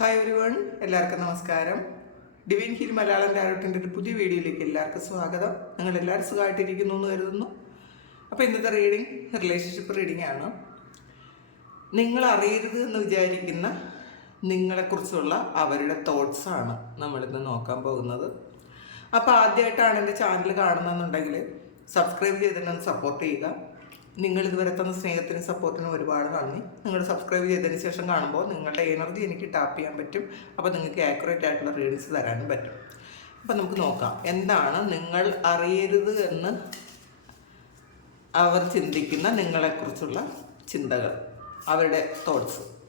Hi every one എല്ലാവർക്കും നമസ്കാരം. Divin hill Malayalam ഡയറക്ടറിന്റെ ഒരു പുതിയ വീഡിയോയിലേക്ക് എല്ലാവർക്കും സ്വാഗതം. നിങ്ങൾ എല്ലാവരും സുഖമായിട്ടിരിക്കുന്നു എന്ന് കരുതുന്നു. അപ്പോൾ ഇന്നത്തെ റീഡിങ് റിലേഷൻഷിപ്പ് റീഡിംഗ് ആണ്. നിങ്ങൾ അറിയരുത് എന്ന് വിചാരിക്കുന്ന നിങ്ങളെക്കുറിച്ചുള്ള അവരുടെ തോട്ട്സ് ആണ് നമ്മളിന്ന് നോക്കാൻ പോകുന്നത്. അപ്പോൾ ആദ്യമായിട്ടാണ് എന്റെ ചാനൽ കാണുന്നതെന്നുണ്ടെങ്കിൽ സബ്സ്ക്രൈബ് ചെയ്തിട്ടൊന്ന് സപ്പോർട്ട് ചെയ്യുക. നിങ്ങൾ ഇതുവരെ തന്ന സ്നേഹത്തിനും സപ്പോർട്ടിനും ഒരുപാട് നന്ദി. നിങ്ങൾ സബ്സ്ക്രൈബ് ചെയ്തതിന് ശേഷം കാണുമ്പോൾ നിങ്ങളുടെ എനർജി എനിക്ക് ടാപ്പ് ചെയ്യാൻ പറ്റും. അപ്പോൾ നിങ്ങൾക്ക് ആക്യുറേറ്റ് ആയിട്ടുള്ള റീഡിങ്സ് തരാനും പറ്റും. അപ്പം നമുക്ക് നോക്കാം. എന്താണ് നിങ്ങൾ അറിയരുത് എന്ന് അവർ ചിന്തിക്കുന്ന നിങ്ങളെക്കുറിച്ചുള്ള ചിന്തകൾ? അവരുടെ തോട്ട്സ്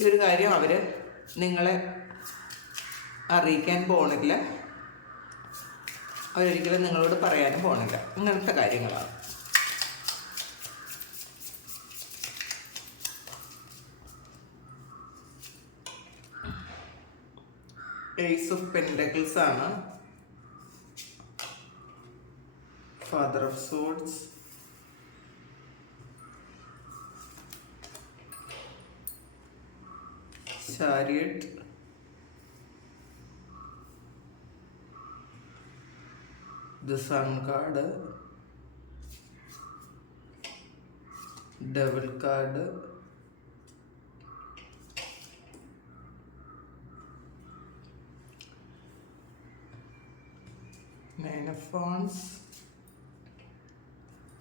ഈ ഒരു കാര്യം അവർ നിങ്ങളെ അറിയിക്കാൻ പോണില്ല. അവരൊരിക്കലും നിങ്ങളോട് പറയാനും പോകണില്ല ഇങ്ങനത്തെ കാര്യങ്ങളാണ്. ഏസ് ഓഫ് പെൻഡക്കിൾസ് ആണ്. Father of swords chariot the sun card devil card nine of wands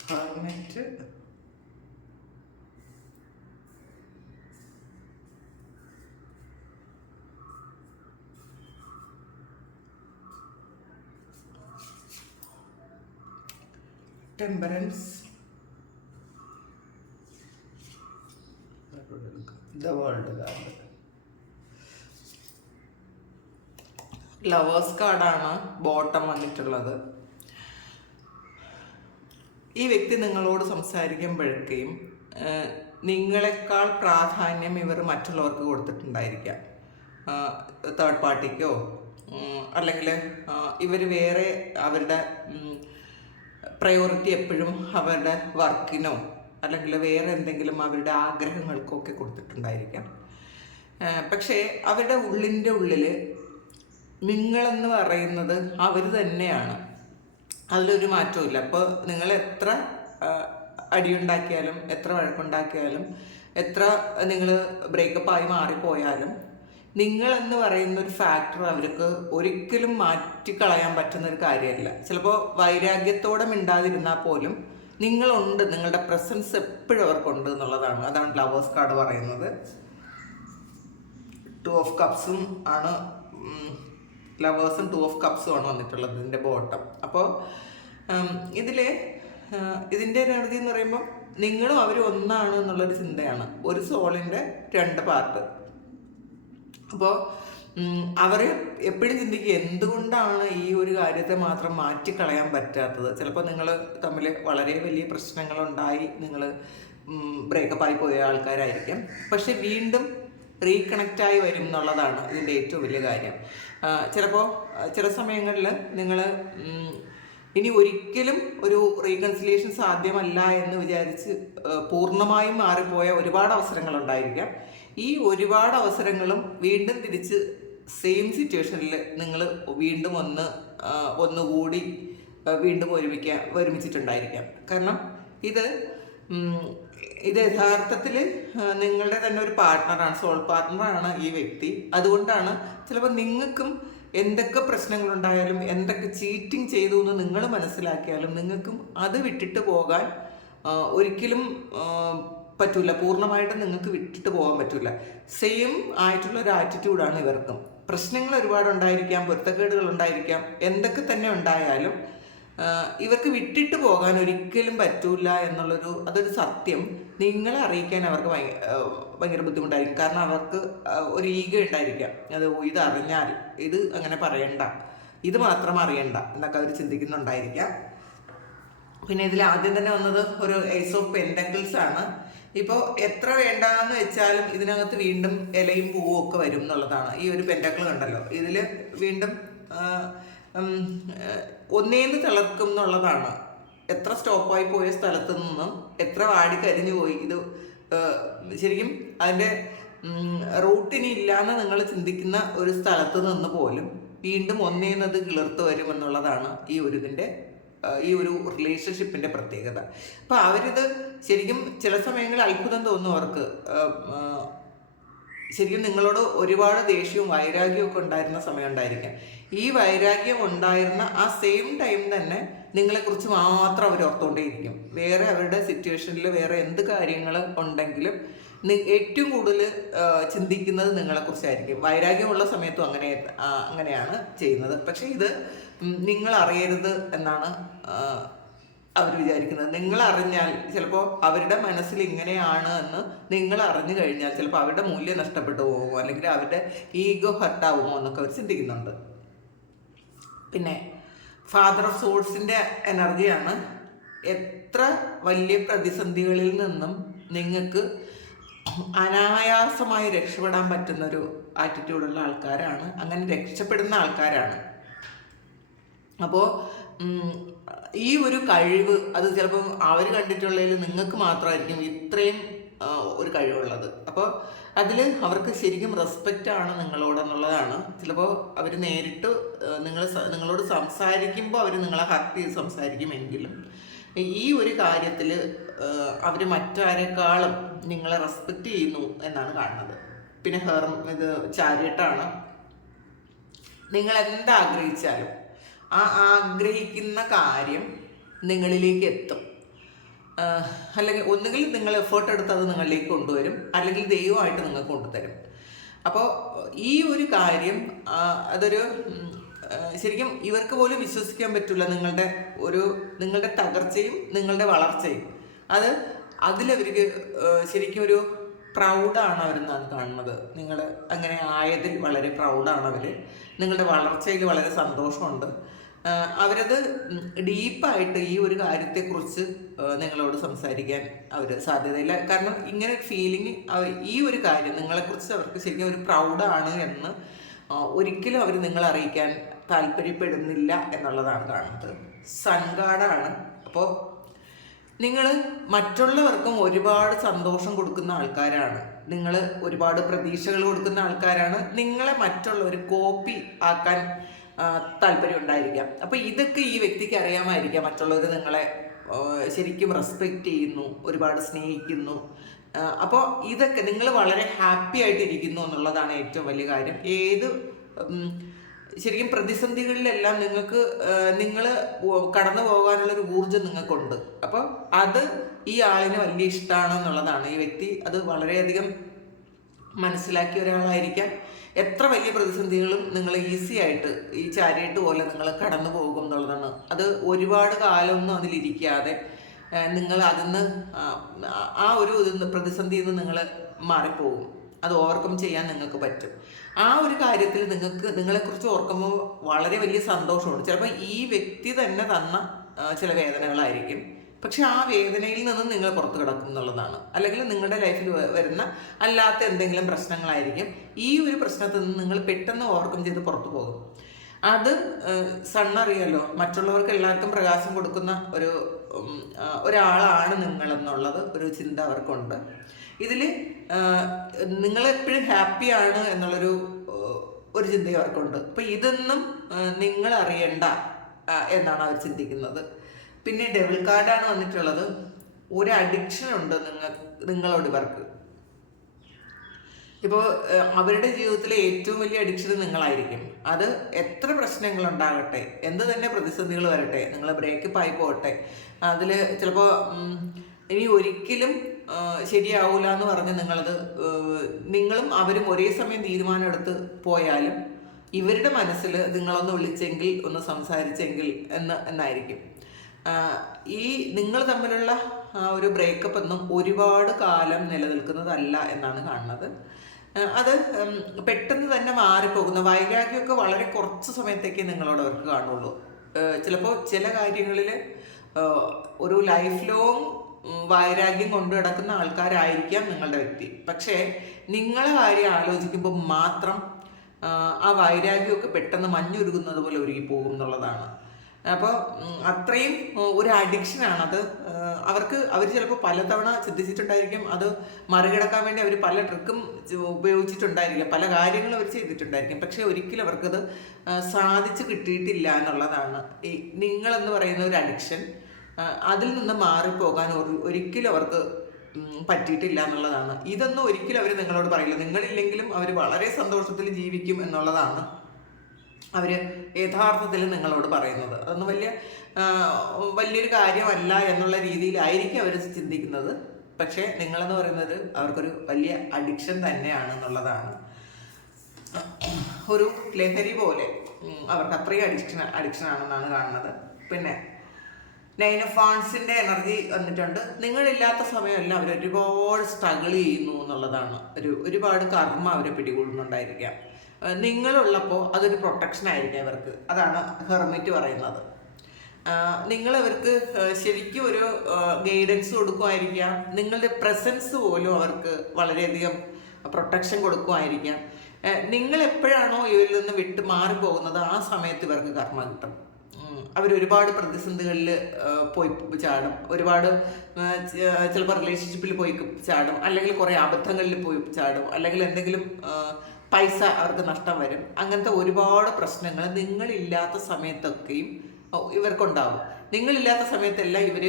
hermit temperance. The world card lovers കാർഡാണ് ബോട്ടം വന്നിട്ടുള്ളത്. ഈ വ്യക്തി നിങ്ങളോട് സംസാരിക്കുമ്പോഴേക്കും നിങ്ങളെക്കാൾ പ്രാധാന്യം ഇവർ മറ്റുള്ളവർക്ക് കൊടുത്തിട്ടുണ്ടായിരിക്കാം. തേർഡ് പാർട്ടിക്കോ അല്ലെങ്കിൽ ഇവർ വേറെ അവരുടെ പ്രയോറിറ്റി എപ്പോഴും അവരുടെ വർക്കിനോ അല്ലെങ്കിൽ വേറെ എന്തെങ്കിലും അവരുടെ ആഗ്രഹങ്ങൾക്കോ ഒക്കെ കൊടുത്തിട്ടുണ്ടായിരിക്കാം പക്ഷേ അവരുടെ ഉള്ളിന്റെ ഉള്ളിൽ നിങ്ങളെന്ന് പറയുന്നത് അവർ തന്നെയാണ്. അതിലൊരു മാറ്റവും അപ്പോൾ നിങ്ങൾ എത്ര അടിയുണ്ടാക്കിയാലും എത്ര വഴക്കുണ്ടാക്കിയാലും എത്ര നിങ്ങൾ ബ്രേക്കപ്പായി മാറിപ്പോയാലും നിങ്ങളെന്ന് പറയുന്ന ഒരു ഫാക്ടർ അവർക്ക് ഒരിക്കലും മാറ്റിക്കളയാൻ പറ്റുന്ന ഒരു കാര്യമല്ല. ചിലപ്പോൾ വൈരാഗ്യത്തോടെ മിണ്ടാതിരുന്നാൽ പോലും നിങ്ങളുണ്ട് നിങ്ങളുടെ പ്രസൻസ് എപ്പോഴും അവർക്കുണ്ട് എന്നുള്ളതാണ്. അതാണ് ലവേഴ്സ് കാർഡ് പറയുന്നത്. ടു ഓഫ് കപ്സും ആണ് ലവേഴ്സും ടു ഓഫ് കപ്സും ആണ് വന്നിട്ടുള്ളത് ഇതിന്റെ ബോട്ടം അപ്പോൾ ഇതിൽ ഇതിന്റെ എനർജി എന്ന് പറയുമ്പോൾ നിങ്ങളും അവരും ഒന്നാണ് എന്നുള്ളൊരു ചിന്തയാണ്. ഒരു സോളിന്റെ രണ്ട് പാർട്ട് അപ്പോൾ അവർ എപ്പോഴും ചിന്തിക്കുക എന്തുകൊണ്ടാണ് ഈ ഒരു കാര്യത്തെ മാത്രം മാറ്റിക്കളയാൻ പറ്റാത്തത്? ചിലപ്പോൾ നിങ്ങൾ തമ്മിൽ വളരെ വലിയ പ്രശ്നങ്ങളുണ്ടായി നിങ്ങൾ ബ്രേക്കപ്പായി പോയ ആൾക്കാരായിരിക്കും. പക്ഷെ വീണ്ടും റീകണക്റ്റായി വരും എന്നുള്ളതാണ് ഇതിന്റെ ഏറ്റവും വലിയ കാര്യം. ചിലപ്പോൾ ചില സമയങ്ങളിൽ നിങ്ങൾ ഇനി ഒരിക്കലും ഒരു റീകൺസിലിയേഷൻ സാധ്യമല്ല എന്ന് വിചാരിച്ച് പൂർണമായും മാറിപ്പോയ ഒരുപാട് അവസരങ്ങളുണ്ടായിരിക്കാം. ഈ ഒരുപാട് അവസരങ്ങളും വീണ്ടും തിരിച്ച് സെയിം സിറ്റുവേഷനിൽ നിങ്ങൾ വീണ്ടും ഒന്ന് ഒന്നുകൂടി വീണ്ടും ഒരുമിക്കാൻ ഒരുമിച്ചിട്ടുണ്ടായിരിക്കാം. കാരണം ഇത് ഇത് യഥാർത്ഥത്തിൽ നിങ്ങളുടെ തന്നെ ഒരു പാർട്ട്ണറാണ് സോൾ പാർട്ട്ണറാണ് ഈ വ്യക്തി. അതുകൊണ്ടാണ് ചിലപ്പോൾ നിങ്ങൾക്കും എന്തൊക്കെ പ്രശ്നങ്ങളുണ്ടായാലും എന്തൊക്കെ ചീറ്റിംഗ് ചെയ്തു എന്ന് നിങ്ങൾ മനസ്സിലാക്കിയാലും നിങ്ങൾക്കും അത് വിട്ടിട്ട് പോകാൻ ഒരിക്കലും പറ്റൂല. പൂർണമായിട്ടും നിങ്ങൾക്ക് വിട്ടിട്ട് പോകാൻ പറ്റൂല. സെയിം ആയിട്ടുള്ള ഒരു ആറ്റിറ്റ്യൂഡാണ് ഇവർക്കും. പ്രശ്നങ്ങൾ ഒരുപാട് ഉണ്ടായിരിക്കാം പൊരുത്തക്കേടുകൾ ഉണ്ടായിരിക്കാം. എന്തൊക്കെ തന്നെ ഉണ്ടായാലും ഇവർക്ക് വിട്ടിട്ട് പോകാൻ ഒരിക്കലും പറ്റൂല എന്നുള്ളൊരു അതൊരു സത്യം. നിങ്ങളെ അറിയിക്കാൻ അവർക്ക് ഭയങ്കര ബുദ്ധിമുട്ടായിരിക്കും. കാരണം അവർക്ക് ഒരു ഈഗ ഉണ്ടായിരിക്കാം. അത് ഇത് അറിഞ്ഞാൽ ഇത് അങ്ങനെ പറയണ്ട. ഇത് മാത്രം അറിയണ്ട. എന്നൊക്കെ അവർ ചിന്തിക്കുന്നുണ്ടായിരിക്കാം. പിന്നെ ഇതിൽ ആദ്യം തന്നെ വന്നത് ഒരു ഏസ് ഓഫ് പെൻഡക്കിൾസ് ആണ്. ഇപ്പോൾ എത്ര വേണ്ടാന്ന് വെച്ചാലും ഇതിനകത്ത് വീണ്ടും ഇലയും പൂവും ഒക്കെ വരും എന്നുള്ളതാണ്. ഈ ഒരു പെൻഡക്കിൾ കണ്ടല്ലോ. ഇതിൽ വീണ്ടും ഒന്നേന്ന് തിളക്കും എന്നുള്ളതാണ്. എത്ര സ്റ്റോപ്പായി പോയ സ്ഥലത്തു നിന്നും എത്ര വാടി കരിഞ്ഞു പോയി. ഇത് ശരിക്കും അതിന്റെ റൂട്ടിനി ഇല്ലാന്ന് നിങ്ങൾ ചിന്തിക്കുന്ന ഒരു സ്ഥലത്ത് നിന്ന് പോലും വീണ്ടും ഒന്നേന്നത് കിളിർത്ത് വരുമെന്നുള്ളതാണ് ഈ ഒരു ഇതിന്റെ ഈ ഒരു റിലേഷൻഷിപ്പിന്റെ പ്രത്യേകത. അപ്പോൾ അവരിത് ശരിക്കും ചില സമയങ്ങളിൽ അത്ഭുതം തോന്നും അവർക്ക്. ശരിക്കും നിങ്ങളോട് ഒരുപാട് ദേഷ്യവും വൈരാഗ്യവും ഒക്കെ ഉണ്ടായിരുന്ന സമയം ഉണ്ടായിരിക്കാം. ഈ വൈരാഗ്യം ഉണ്ടായിരുന്ന ആ സെയിം ടൈം തന്നെ നിങ്ങളെക്കുറിച്ച് മാത്രം അവർ ഓർത്തുകൊണ്ടേയിരിക്കും വേറെ അവരുടെ സിറ്റുവേഷനിൽ വേറെ എന്ത് കാര്യങ്ങൾ ഉണ്ടെങ്കിലും ഏറ്റവും കൂടുതൽ ചിന്തിക്കുന്നത് നിങ്ങളെക്കുറിച്ചായിരിക്കും വൈരാഗ്യമുള്ള സമയത്തും അങ്ങനെ അങ്ങനെയാണ് ചെയ്യുന്നത്. പക്ഷേ ഇത് നിങ്ങൾ അറിയരുത് എന്നാണ് അവർ വിചാരിക്കുന്നത്. നിങ്ങൾ അറിഞ്ഞാൽ ചിലപ്പോൾ അവരുടെ മനസ്സിൽ ഇങ്ങനെയാണ് എന്ന് നിങ്ങൾ അറിഞ്ഞു കഴിഞ്ഞാൽ ചിലപ്പോൾ അവരുടെ മൂല്യം നഷ്ടപ്പെട്ടു പോകുമോ? അല്ലെങ്കിൽ അവരുടെ ഈഗോ ഹർട്ടാവുമോ എന്നൊക്കെ അവർ ചിന്തിക്കുന്നുണ്ട്. പിന്നെ ഫാദർ ഓഫ് സോഴ്സിന്റെ എനർജിയാണ് എത്ര വലിയ പ്രതിസന്ധികളിൽ നിന്നും നിങ്ങൾക്ക് അനായാസമായി രക്ഷപ്പെടാൻ പറ്റുന്ന ഒരു ആറ്റിറ്റ്യൂഡുള്ള ആൾക്കാരാണ്. അങ്ങനെ രക്ഷപ്പെടുന്ന ആൾക്കാരാണ്. അപ്പോൾ ഈ ഒരു കഴിവ് അത് ചിലപ്പം അവർ കണ്ടിട്ടുള്ളതിൽ നിങ്ങൾക്ക് മാത്രമായിരിക്കും ഇത്രയും ഒരു കഴിവുള്ളത്. അപ്പോൾ അതിൽ അവർക്ക് ശരിക്കും റെസ്പെക്റ്റ് ആണ് നിങ്ങളോടെന്നുള്ളതാണ് ചിലപ്പോൾ അവർ നേരിട്ട് നിങ്ങൾ നിങ്ങളോട് സംസാരിക്കുമ്പോൾ അവർ നിങ്ങളെ ഹർട്ട് ചെയ്ത് സംസാരിക്കുമെങ്കിലും ഈ ഒരു കാര്യത്തിൽ അവർ മറ്റാരെക്കാളും നിങ്ങളെ റെസ്പെക്റ്റ് ചെയ്യുന്നു എന്നാണ് കാണുന്നത്. പിന്നെ ഹെർ ഇത് ചാരിട്ടാണ് നിങ്ങൾ എന്താഗ്രഹിച്ചാലും ആ ആഗ്രഹിക്കുന്ന കാര്യം നിങ്ങളിലേക്ക് എത്തും. അല്ലെങ്കിൽ ഒന്നുകിൽ നിങ്ങൾ എഫേർട്ട് എടുത്ത് അത് നിങ്ങളിലേക്ക് കൊണ്ടുവരും. അല്ലെങ്കിൽ ദൈവമായിട്ട് നിങ്ങൾക്ക് കൊണ്ടുതരും. അപ്പോൾ ഈ ഒരു കാര്യം അതൊരു ശരിക്കും ഇവർക്ക് പോലും വിശ്വസിക്കാൻ പറ്റില്ല നിങ്ങളുടെ ഒരു നിങ്ങളുടെ തകർച്ചയും നിങ്ങളുടെ വളർച്ചയും. അത് അതിലവർക്ക് ശരിക്കും ഒരു പ്രൗഡാണ് അവരെന്നാണ് കാണുന്നത്. നിങ്ങൾ അങ്ങനെ ആയതിൽ വളരെ പ്രൗഡാണ് അവർ നിങ്ങളുടെ വളർച്ചയിൽ വളരെ സന്തോഷമുണ്ട്. അവരത് ഡീപ്പായിട്ട് ഈ ഒരു കാര്യത്തെക്കുറിച്ച് നിങ്ങളോട് സംസാരിക്കാൻ അവർ സാധ്യതയില്ല. കാരണം ഇങ്ങനെ ഫീലിംഗ് ഈ ഒരു കാര്യം നിങ്ങളെക്കുറിച്ച് അവർക്ക് ശരിക്കും ഒരു പ്രൗഡാണ് എന്ന് ഒരിക്കലും അവർ നിങ്ങളെ അറിയിക്കാൻ താല്പര്യപ്പെടുന്നില്ല എന്നുള്ളതാണ് കാണുന്നത്. സൺഗാഡാണ്. അപ്പോൾ നിങ്ങൾ മറ്റുള്ളവർക്കും ഒരുപാട് സന്തോഷം കൊടുക്കുന്ന ആൾക്കാരാണ്. നിങ്ങൾ ഒരുപാട് പ്രതീക്ഷകൾ കൊടുക്കുന്ന ആൾക്കാരാണ്. നിങ്ങളെ മറ്റുള്ളവർ കോപ്പി ആക്കാൻ താല്പര്യം ഉണ്ടായിരിക്കാം. അപ്പോൾ ഇതൊക്കെ ഈ വ്യക്തിക്ക് അറിയാമായിരിക്കാം. മറ്റുള്ളവർ നിങ്ങളെ ശരിക്കും റെസ്പെക്റ്റ് ചെയ്യുന്നു ഒരുപാട് സ്നേഹിക്കുന്നു. അപ്പോൾ ഇതൊക്കെ നിങ്ങൾ വളരെ ഹാപ്പി ആയിട്ടിരിക്കുന്നു എന്നുള്ളതാണ് ഏറ്റവും വലിയ കാര്യം. ഏത് ശരിക്കും പ്രതിസന്ധികളിലെല്ലാം നിങ്ങൾക്ക് നിങ്ങൾ കടന്നു പോകാനുള്ളൊരു ഊർജം നിങ്ങൾക്കുണ്ട്. അപ്പോൾ അത് ഈ ആളിന് വലിയ ഇഷ്ടമാണ് എന്നുള്ളതാണ്. ഈ വ്യക്തി അത് വളരെയധികം മനസ്സിലാക്കിയ ഒരാളായിരിക്കാം. എത്ര വലിയ പ്രതിസന്ധികളും നിങ്ങൾ ഈസി ആയിട്ട് ഈ ചാരിയിട്ട് പോലെ നിങ്ങൾ കടന്നു പോകും എന്നുള്ളതാണ്. അത് ഒരുപാട് കാലമൊന്നും അതിലിരിക്കാതെ നിങ്ങൾ അതിന്ന് ആ, ഒരു പ്രതിസന്ധിയിൽ നിന്ന് നിങ്ങൾ മാറിപ്പോകും. അത് ഓവർകം ചെയ്യാൻ നിങ്ങൾക്ക് പറ്റും. ആ ഒരു കാര്യത്തിൽ നിങ്ങൾക്ക് നിങ്ങളെക്കുറിച്ച് ഓർക്കുമ്പോൾ വളരെ വലിയ സന്തോഷമുണ്ട്. ചിലപ്പോൾ ഈ വ്യക്തി തന്നെ തന്ന ചില വേദനകളായിരിക്കും. പക്ഷെ ആ വേദനയിൽ നിന്ന് നിങ്ങൾ പുറത്തു കിടക്കും എന്നുള്ളതാണ്. അല്ലെങ്കിൽ നിങ്ങളുടെ ലൈഫിൽ വരുന്ന അല്ലാത്ത എന്തെങ്കിലും പ്രശ്നങ്ങളായിരിക്കും. ഈ ഒരു പ്രശ്നത്തിൽ നിന്ന് നിങ്ങൾ പെട്ടെന്ന് ഓവർകം ചെയ്ത് പുറത്തു പോകും. അത് സണ്ണറിയാലോ മറ്റുള്ളവർക്ക് എല്ലാവർക്കും പ്രകാശം കൊടുക്കുന്ന ഒരു ഒരാളാണ് നിങ്ങളെന്നുള്ളത് ഒരു ചിന്ത അവർക്കുണ്ട്. ഇതിൽ നിങ്ങൾ എപ്പോഴും ഹാപ്പിയാണ് എന്നുള്ളൊരു ഒരു ചിന്ത അവർക്കുണ്ട്. അപ്പം ഇതൊന്നും നിങ്ങൾ അറിയണ്ട എന്നാണ് അവർ ചിന്തിക്കുന്നത്. പിന്നെ ഡെവിൾ കാർഡാണ് വന്നിട്ടുള്ളത്. ഒരു അഡിക്ഷൻ ഉണ്ട് നിങ്ങൾ നിങ്ങളോട് ഇവർക്ക്. ഇപ്പോൾ അവരുടെ ജീവിതത്തിലെ ഏറ്റവും വലിയ അഡിക്ഷൻ നിങ്ങളായിരിക്കും. അത് എത്ര പ്രശ്നങ്ങൾ ഉണ്ടാകട്ടെ എന്ത് തന്നെ പ്രതിസന്ധികൾ വരട്ടെ നിങ്ങൾ ബ്രേക്കപ്പ് ആയി പോകട്ടെ അതിൽ ചിലപ്പോൾ ഇനി ഒരിക്കലും ശരിയാവൂല എന്ന് പറഞ്ഞ് നിങ്ങളത് നിങ്ങളും അവരും ഒരേ സമയം തീരുമാനം എടുത്ത് പോയാലും ഇവരുടെ മനസ്സിൽ നിങ്ങളൊന്ന് വിളിച്ചെങ്കിൽ ഒന്ന് സംസാരിച്ചെങ്കിൽ എന്ന് എന്നായിരിക്കും. ഈ നിങ്ങൾ തമ്മിലുള്ള ഒരു ബ്രേക്കപ്പ് ഒന്നും ഒരുപാട് കാലം നിലനിൽക്കുന്നതല്ല എന്നാണ് കാണുന്നത്. അത് പെട്ടെന്ന് തന്നെ മാറിപ്പോകുന്ന. വൈരാഗ്യമൊക്കെ വളരെ കുറച്ച് സമയത്തേക്ക് നിങ്ങളോട് അവർക്ക് കാണുള്ളൂ. ചിലപ്പോൾ ചില കാര്യങ്ങളിൽ ഒരു ലൈഫ് ലോങ് വൈരാഗ്യം കൊണ്ടു കിടക്കുന്ന ആൾക്കാരായിരിക്കാം നിങ്ങളുടെ വ്യക്തി. പക്ഷേ നിങ്ങളെ കാര്യം ആലോചിക്കുമ്പോൾ മാത്രം ആ വൈരാഗ്യമൊക്കെ പെട്ടെന്ന് മഞ്ഞുരുകുന്നത് പോലെ ഒരുങ്ങി പോകും എന്നുള്ളതാണ്. അപ്പോൾ അത്രയും ഒരു അഡിക്ഷനാണ് അത് അവർക്ക് അവർ ചിലപ്പോൾ പലതവണ ചിന്തിച്ചിട്ടുണ്ടായിരിക്കും. അത് മറികടക്കാൻ വേണ്ടി അവർ പല ട്രിക്കും ഉപയോഗിച്ചിട്ടുണ്ടായിരിക്കും. പല കാര്യങ്ങളും അവർ ചെയ്തിട്ടുണ്ടായിരിക്കും. പക്ഷെ ഒരിക്കലും അവർക്കത് സാധിച്ചു കിട്ടിയിട്ടില്ല എന്നുള്ളതാണ്. ഈ നിങ്ങളെന്ന് പറയുന്ന ഒരു അഡിക്ഷൻ അതിൽ നിന്ന് മാറിപ്പോകാൻ ഒരു- ഒരിക്കലും അവർക്ക് പറ്റിയിട്ടില്ല എന്നുള്ളതാണ്. ഇതൊന്നും ഒരിക്കലും അവർ നിങ്ങളോട് പറയില്ല. നിങ്ങളില്ലെങ്കിലും അവർ വളരെ സന്തോഷത്തിൽ ജീവിക്കും എന്നുള്ളതാണ് അവർ യഥാർത്ഥത്തിൽ നിങ്ങളോട് പറയുന്നത്. അതൊന്നും വലിയ വലിയൊരു കാര്യമല്ല എന്നുള്ള രീതിയിലായിരിക്കും അവർ ചിന്തിക്കുന്നത്. പക്ഷേ നിങ്ങളെന്ന് പറയുന്നത് അവർക്കൊരു വലിയ അഡിക്ഷൻ തന്നെയാണ് എന്നുള്ളതാണ് ഒരു ലഹരി പോലെ അവർക്ക് അത്രയും അഡിക്ഷൻ അഡിക്ഷൻ ആണെന്നാണ് കാണുന്നത്. പിന്നെ നൈൻ ഓഫ് ഫാൺസിന്റെ എനർജി വന്നിട്ടുണ്ട്. നിങ്ങളില്ലാത്ത സമയമല്ല അവർ ഒരുപാട് സ്ട്രഗിൾ ചെയ്യുന്നു എന്നുള്ളതാണ്. ഒരു ഒരുപാട് കർമ്മ അവരെ പിടികൂടുന്നുണ്ടായിരിക്കാം. നിങ്ങളുള്ളപ്പോൾ അതൊരു പ്രൊട്ടക്ഷൻ ആയിരിക്കും ഇവർക്ക്. അതാണ് ഹെർമിറ്റ് പറയുന്നത്. നിങ്ങൾ അവർക്ക് ശരിക്കും ഒരു ഗൈഡൻസ് കൊടുക്കുമായിരിക്കാം നിങ്ങളുടെ പ്രസൻസ് പോലും അവർക്ക് വളരെയധികം പ്രൊട്ടക്ഷൻ കൊടുക്കുമായിരിക്കാം നിങ്ങൾ എപ്പോഴാണോ ഇവരിൽ നിന്ന് വിട്ട് മാറിപ്പോകുന്നത് ആ സമയത്ത് ഇവർക്ക് കർമ്മ കിട്ടും. അവരൊരുപാട് പ്രതിസന്ധികളിൽ പോയി ചാടും. ഒരുപാട് ചിലപ്പോൾ റിലേഷൻഷിപ്പിൽ പോയി ചാടും. അല്ലെങ്കിൽ കുറേ അബദ്ധങ്ങളിൽ പോയി ചാടും. അല്ലെങ്കിൽ എന്തെങ്കിലും പൈസ അവർക്ക് നഷ്ടം വരും. അങ്ങനത്തെ ഒരുപാട് പ്രശ്നങ്ങൾ നിങ്ങളില്ലാത്ത സമയത്തൊക്കെയും ഇവർക്കുണ്ടാവും. നിങ്ങളില്ലാത്ത സമയത്തെല്ലാം ഇവർ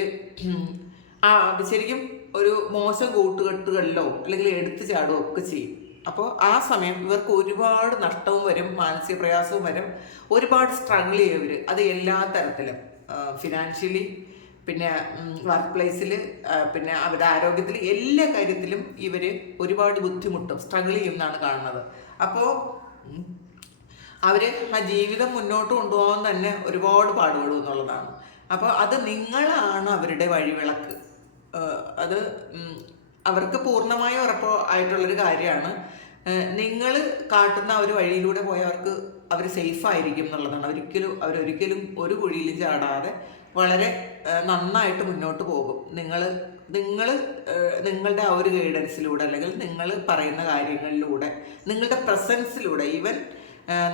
ആ ശരിക്കും ഒരു മോശം കൂട്ടുകെട്ടുകളിലോ അല്ലെങ്കിൽ എടുത്തു ചാടുകയോ ഒക്കെ ചെയ്യും. അപ്പോൾ ആ സമയം ഇവർക്ക് ഒരുപാട് നഷ്ടവും വരും മാനസിക പ്രയാസവും വരും. ഒരുപാട് സ്ട്രഗിൾ ചെയ്യും ഇവർ അത് എല്ലാ തരത്തിലും. ഫിനാൻഷ്യലി പിന്നെ വർക്ക് പ്ലേസിൽ പിന്നെ അവരുടെ ആരോഗ്യത്തിൽ എല്ലാ കാര്യത്തിലും ഇവർ ഒരുപാട് ബുദ്ധിമുട്ടും സ്ട്രഗിൾ ചെയ്യുമെന്നാണ് കാണുന്നത്. അപ്പോൾ അവർ ആ ജീവിതം മുന്നോട്ട് കൊണ്ടുപോകാൻ തന്നെ ഒരുപാട് പാടുപെടും എന്നുള്ളതാണ്. അപ്പോൾ അത് നിങ്ങളാണ് അവരുടെ വഴിവിളക്ക്. അത് അവർക്ക് പൂർണമായും ഉറപ്പ് ആയിട്ടുള്ളൊരു കാര്യമാണ്. നിങ്ങൾ കാട്ടുന്ന ഒരു വഴിയിലൂടെ പോയവർക്ക് അവർ സേഫ് ആയിരിക്കും എന്നുള്ളതാണ്. ഒരിക്കലും അവരൊരിക്കലും ഒരു കുഴിയിലും ചാടാതെ വളരെ നന്നായിട്ട് മുന്നോട്ട് പോകും. നിങ്ങൾ നിങ്ങൾ നിങ്ങളുടെ ആ ഒരു ഗൈഡൻസിലൂടെ അല്ലെങ്കിൽ നിങ്ങൾ പറയുന്ന കാര്യങ്ങളിലൂടെ നിങ്ങളുടെ പ്രസൻസിലൂടെ ഈവൻ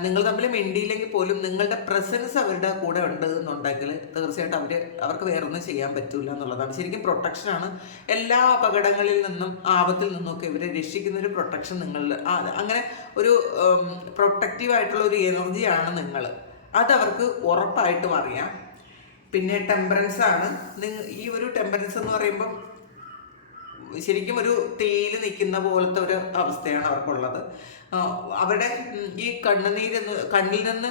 നിങ്ങൾ തമ്മിൽ മിണ്ടിയില്ലെങ്കിൽ പോലും നിങ്ങളുടെ പ്രസൻസ് അവരുടെ കൂടെ ഉണ്ട് എന്നുണ്ടെങ്കിൽ തീർച്ചയായിട്ടും അവർ അവർക്ക് വേറെ ഒന്നും ചെയ്യാൻ പറ്റൂല എന്നുള്ളതാണ്. ശരിക്കും പ്രൊട്ടക്ഷനാണ് എല്ലാ അപകടങ്ങളിൽ നിന്നും ആപത്തിൽ നിന്നൊക്കെ ഇവരെ രക്ഷിക്കുന്ന ഒരു പ്രൊട്ടക്ഷൻ നിങ്ങൾ അങ്ങനെ ഒരു പ്രൊട്ടക്റ്റീവ് ആയിട്ടുള്ള ഒരു എനർജിയാണ് നിങ്ങൾ അതവർക്ക് ഉറപ്പായിട്ടും അറിയാം. പിന്നെ ടെമ്പറൻസ് ആണ്. ഈ ഒരു ടെമ്പറൻസ് എന്ന് പറയുമ്പം ശരിക്കും ഒരു തേയിൽ നിൽക്കുന്ന പോലത്തെ ഒരു അവസ്ഥയാണ് അവർക്കുള്ളത്. അവരുടെ ഈ കണ്ണുനീരെന്ന് കണ്ണിൽ നിന്ന്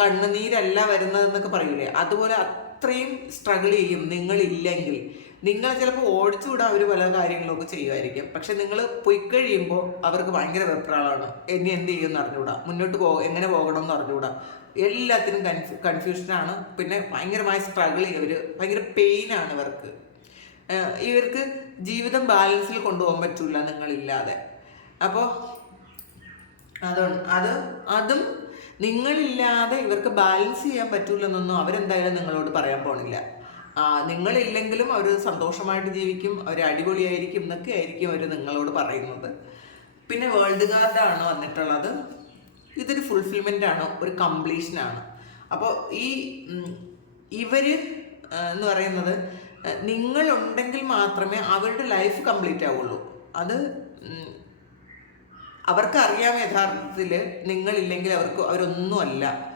കണ്ണുനീരല്ല വരുന്നതെന്നൊക്കെ പറയൂലേ? അതുപോലെ അത്രയും സ്ട്രഗിൾ ചെയ്യും നിങ്ങളില്ലെങ്കിൽ. നിങ്ങൾ ചിലപ്പോൾ ഓടിച്ചു വിടാൻ അവർ പല കാര്യങ്ങളൊക്കെ ചെയ്യുമായിരിക്കും പക്ഷെ നിങ്ങൾ പോയി കഴിയുമ്പോൾ അവർക്ക് ഭയങ്കര വെപ്രാളാണ്. ഇനി എന്ത് ചെയ്യുമെന്ന് അറിഞ്ഞുകൂടാ? മുന്നോട്ട് പോ എങ്ങനെ പോകണം എന്ന് അറിഞ്ഞുകൂടാ? എല്ലാത്തിനും കൺഫ്യൂ കൺഫ്യൂഷനാണ്. പിന്നെ ഭയങ്കരമായ സ്ട്രഗിൾ ചെയ്യും അവർ ഭയങ്കര പെയിനാണ് ഇവർക്ക്. ഇവർക്ക് ജീവിതം ബാലൻസിൽ കൊണ്ടുപോകാൻ പറ്റില്ല നിങ്ങളില്ലാതെ. അപ്പോൾ അതുകൊണ്ട് അത് അതും നിങ്ങളില്ലാതെ ഇവർക്ക് ബാലൻസ് ചെയ്യാൻ പറ്റില്ലെന്നൊന്നും അവരെന്തായാലും നിങ്ങളോട് പറയാൻ പോണില്ല. നിങ്ങളില്ലെങ്കിലും അവർ സന്തോഷമായിട്ട് ജീവിക്കും അവർ അടിപൊളിയായിരിക്കും എന്നൊക്കെ ആയിരിക്കും അവർ നിങ്ങളോട് പറയുന്നത്. പിന്നെ വേൾഡ് കാർഡാണ് വന്നിട്ടുള്ളത്. ഇതൊരു ഫുൾഫിൽമെന്റ് ആണ് ഒരു കംപ്ലീഷനാണ് അപ്പോൾ ഈ ഇവർ എന്ന് പറയുന്നത് നിങ്ങളുണ്ടെങ്കിൽ മാത്രമേ അവരുടെ ലൈഫ് കംപ്ലീറ്റ് ആവുള്ളൂ. അത് അവർക്കറിയാം യഥാർത്ഥത്തിൽ നിങ്ങളില്ലെങ്കിൽ അവർക്ക് അവരൊന്നുമല്ല.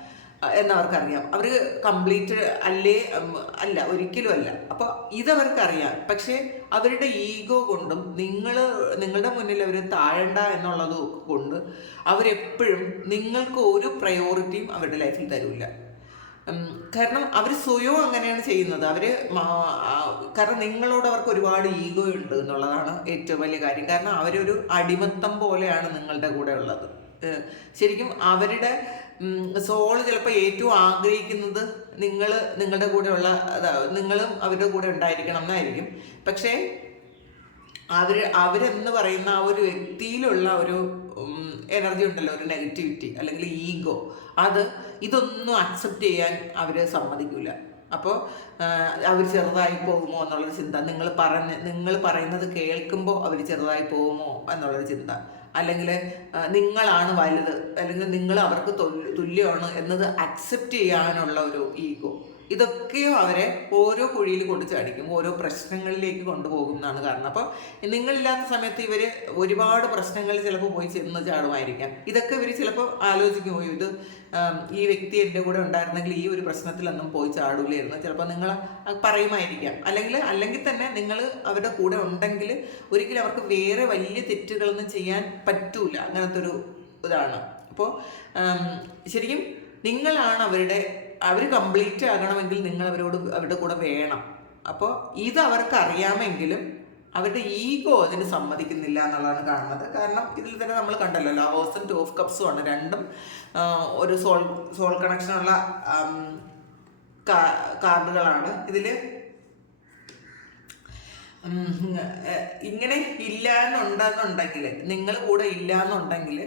എന്നവർക്കറിയാം. അവർ കംപ്ലീറ്റ് അല്ലേ അല്ല ഒരിക്കലും അല്ല. അപ്പോൾ ഇതവർക്കറിയാം. പക്ഷേ അവരുടെ ഈഗോ കൊണ്ടും നിങ്ങൾ നിങ്ങളുടെ മുന്നിൽ അവർ താഴണ്ട എന്നുള്ളത് കൊണ്ട് അവരെപ്പോഴും നിങ്ങൾക്ക് ഒരു പ്രയോറിറ്റിയും അവരുടെ ലൈഫിൽ തരില്ല കാരണം അവർ സ്വയവും അങ്ങനെയാണ് ചെയ്യുന്നത്. അവർ കാരണം നിങ്ങളോട് അവർക്ക് ഒരുപാട് ഈഗോ ഉണ്ട് എന്നുള്ളതാണ് ഏറ്റവും വലിയ കാര്യം. കാരണം അവരൊരു അടിമത്തം പോലെയാണ് നിങ്ങളുടെ കൂടെ ഉള്ളത്. ശരിക്കും അവരുടെ സോൾ ചിലപ്പോൾ ഏറ്റവും ആഗ്രഹിക്കുന്നത് നിങ്ങൾ നിങ്ങളുടെ കൂടെയുള്ള അതാ- നിങ്ങളും അവരുടെ കൂടെ ഉണ്ടായിരിക്കണം എന്നായിരിക്കും. പക്ഷേ അവർ അവരെന്ന് പറയുന്ന ആ ഒരു വ്യക്തിയിലുള്ള ഒരു എനർജി ഉണ്ടല്ലോ ഒരു നെഗറ്റിവിറ്റി അല്ലെങ്കിൽ ഈഗോ അത് ഇതൊന്നും അക്സെപ്റ്റ് ചെയ്യാൻ അവർ സമ്മതിക്കില്ല അപ്പോൾ അവർ ചെറുതായി പോകുമോ എന്നുള്ളൊരു ചിന്ത. നിങ്ങൾ പറഞ്ഞ് നിങ്ങൾ പറയുന്നത് കേൾക്കുമ്പോൾ അവർ ചെറുതായി പോകുമോ എന്നുള്ളൊരു ചിന്ത. അല്ലെങ്കിൽ നിങ്ങളാണ് വലുത് അല്ലെങ്കിൽ നിങ്ങൾ അവർക്ക് തുല്യമാണ് എന്നത് അക്സെപ്റ്റ് ചെയ്യാനുള്ള ഒരു ഈഗോ ഇതൊക്കെയും അവരെ ഓരോ കുഴിയിൽ കൊണ്ട് ചാടിക്കും ഓരോ പ്രശ്നങ്ങളിലേക്ക് കൊണ്ടുപോകുന്നതാണ് കാരണം. അപ്പോൾ നിങ്ങളില്ലാത്ത സമയത്ത് ഇവർ ഒരുപാട് പ്രശ്നങ്ങൾ ചിലപ്പോൾ പോയി ചെന്ന് ചാടുമായിരിക്കാം. ഇതൊക്കെ ഇവർ ചിലപ്പോൾ ആലോചിക്കും "ഓ, ഇത് ഈ വ്യക്തി എന്റെ കൂടെ ഉണ്ടായിരുന്നെങ്കിൽ ഈ ഒരു പ്രശ്നത്തിലൊന്നും പോയി ചാടൂലായിരുന്നു ചിലപ്പോൾ നിങ്ങൾ പറയുമായിരിക്കാം. അല്ലെങ്കിൽ അല്ലെങ്കിൽ തന്നെ നിങ്ങൾ അവരുടെ കൂടെ ഉണ്ടെങ്കിൽ ഒരിക്കലും അവർക്ക് വേറെ വലിയ തെറ്റുകളൊന്നും ചെയ്യാൻ പറ്റൂല. അങ്ങനത്തെ ഒരു ഇതാണ് അപ്പോൾ ശരിക്കും നിങ്ങളാണ് അവരുടെ അവർ കംപ്ലീറ്റ് ആകണമെങ്കിൽ നിങ്ങൾ അവരോട് അവരുടെ കൂടെ വേണം. അപ്പോൾ ഇത് അവർക്ക് അറിയാമെങ്കിലും അവരുടെ ഈഗോ അതിന് സമ്മതിക്കുന്നില്ല എന്നുള്ളതാണ് കാണുന്നത്. കാരണം ഇതിൽ തന്നെ നമ്മൾ കണ്ടല്ലോ ലവേഴ്സും ടു ഓഫ് കപ്സും ആണ്. രണ്ടും ഒരു സോൾ സോൾ കണക്ഷനുള്ള കാർഡുകളാണ്. ഇതിൽ ഇങ്ങനെ ഇല്ല എന്നുണ്ടെന്നുണ്ടെങ്കിൽ നിങ്ങൾ കൂടെ ഇല്ല എന്നുണ്ടെങ്കിൽ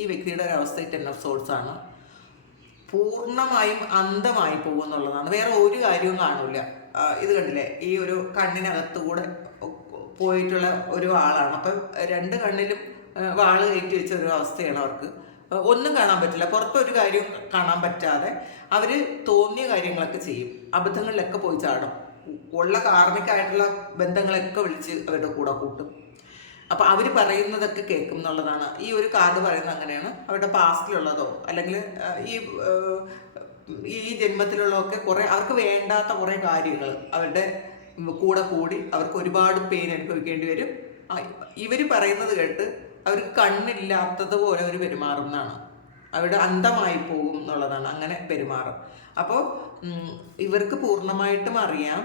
ഈ വ്യക്തിയുടെ ഒരു അവസ്ഥ ടെൻ ഓഫ് സോൾസ് ആണ്. പൂർണമായും അന്ധമായി പോകും എന്നുള്ളതാണ് വേറെ ഒരു കാര്യവും കാണൂല. ഇത് കണ്ടില്ലേ? ഈ ഒരു കണ്ണിനകത്ത് കൂടെ പോയിട്ടുള്ള ഒരു ആളാണ്. അപ്പം രണ്ട് കണ്ണിലും വാൾ കയറ്റി വെച്ച ഒരു അവസ്ഥയാണ് അവർക്ക്. ഒന്നും കാണാൻ പറ്റില്ല. പുറത്തൊരു കാര്യവും കാണാൻ പറ്റാതെ അവർ തോന്നിയ കാര്യങ്ങളൊക്കെ ചെയ്യും. അബദ്ധങ്ങളിലൊക്കെ പോയി ചാടും. ഉള്ള കാർമ്മികമായിട്ടുള്ള ബന്ധങ്ങളൊക്കെ വിളിച്ച് അവരുടെ കൂടെ കൂട്ടും. അപ്പൊ അവർ പറയുന്നതൊക്കെ കേൾക്കും എന്നുള്ളതാണ്. ഈ ഒരു കാർഡ് പറയുന്നത് അങ്ങനെയാണ്. അവരുടെ പാസ്റ്റിലുള്ളതോ അല്ലെങ്കിൽ ഈ ഈ ജന്മത്തിലുള്ളതൊക്കെ കുറെ അവർക്ക് വേണ്ടാത്ത കുറെ കാര്യങ്ങൾ അവരുടെ കൂടെ കൂടി അവർക്ക് ഒരുപാട് പെയിൻ അനുഭവിക്കേണ്ടി വരും. ഇവർ പറയുന്നത് കേട്ട് അവർക്ക് കണ്ണില്ലാത്തതുപോലെ അവർ പെരുമാറുന്നതാണ് അവരുടെ അന്ധമായി പോകും എന്നുള്ളതാണ് അങ്ങനെ പെരുമാറും. അപ്പോൾ ഇവർക്ക് പൂർണമായിട്ടും അറിയാം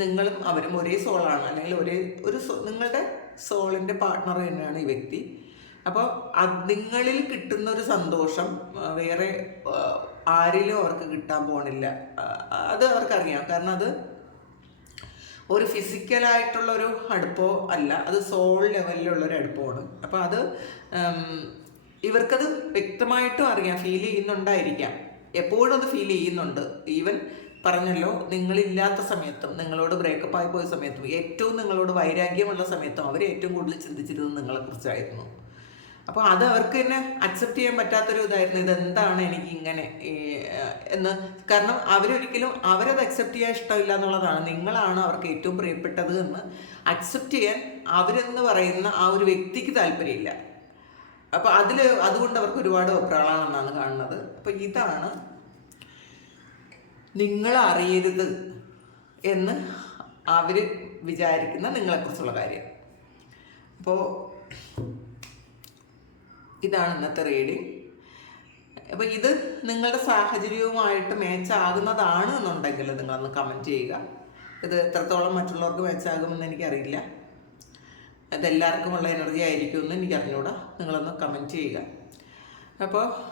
നിങ്ങളും അവരും ഒരേ സോളാണ് അല്ലെങ്കിൽ ഒരേ ഒരു നിങ്ങളുടെ സോളിന്റെ പാർട്ണർ തന്നെയാണ് ഈ വ്യക്തി. അപ്പോൾ നിങ്ങളിൽ കിട്ടുന്ന ഒരു സന്തോഷം വേറെ ആരിലും അവർക്ക് കിട്ടാൻ പോണില്ല. അത് അവർക്കറിയാം. കാരണം അത് ഒരു ഫിസിക്കലായിട്ടുള്ള ഒരു അടുപ്പോ അല്ല അത് സോൾ ലെവലിലുള്ള ഒരു അടുപ്പമാണ്. അപ്പോൾ അത് ഇവർക്കത് വ്യക്തമായിട്ടും അറിയാം ഫീൽ ചെയ്യുന്നുണ്ടായിരിക്കാം. എപ്പോഴും അത് ഫീൽ ചെയ്യുന്നുണ്ട്. ഈവൻ പറഞ്ഞല്ലോ നിങ്ങളില്ലാത്ത സമയത്തും നിങ്ങളോട് ബ്രേക്കപ്പ് ആയി പോയ സമയത്തും ഏറ്റവും നിങ്ങളോട് വൈരാഗ്യമുള്ള സമയത്തും അവർ ഏറ്റവും കൂടുതൽ ചിന്തിച്ചിരുന്നത് നിങ്ങളെക്കുറിച്ചായിരുന്നു. അപ്പോൾ അത് അവർക്ക് തന്നെ അക്സെപ്റ്റ് ചെയ്യാൻ പറ്റാത്തൊരു ഇതായിരുന്നു. ഇതെന്താണ് എനിക്ക് ഇങ്ങനെ എന്ന്. കാരണം അവരൊരിക്കലും അവരത് അക്സെപ്റ്റ് ചെയ്യാൻ ഇഷ്ടമില്ല എന്നുള്ളതാണ്. നിങ്ങളാണ് അവർക്ക് ഏറ്റവും പ്രിയപ്പെട്ടത് എന്ന് അക്സെപ്റ്റ് ചെയ്യാൻ അവരെന്ന് പറയുന്ന ആ ഒരു വ്യക്തിക്ക് താല്പര്യമില്ല. അപ്പോൾ അതിൽ അതുകൊണ്ട് അവർക്ക് ഒരുപാട് ഒപ്രാളാണെന്നാണ് കാണുന്നത്. അപ്പോൾ ഇതാണ് നിങ്ങൾ അറിയരുത് എന്ന് അവർ വിചാരിക്കുന്ന നിങ്ങളെക്കുറിച്ചുള്ള കാര്യം. അപ്പോൾ ഇതാണ് ഇന്നത്തെ റീഡിങ്. അപ്പോൾ ഇത് നിങ്ങളുടെ സാഹചര്യവുമായിട്ട് മേച്ചാകുന്നതാണ് എന്നുണ്ടെങ്കിൽ നിങ്ങളൊന്ന് കമന്റ് ചെയ്യുക. ഇത് എത്രത്തോളം മറ്റുള്ളവർക്ക് മേച്ചാകുമെന്ന് എനിക്കറിയില്ല. അതെല്ലാവർക്കുമുള്ള എനർജി ആയിരിക്കുമെന്ന് എനിക്ക് നിങ്ങളൊന്ന് കമന്റ് ചെയ്യുക. അപ്പോൾ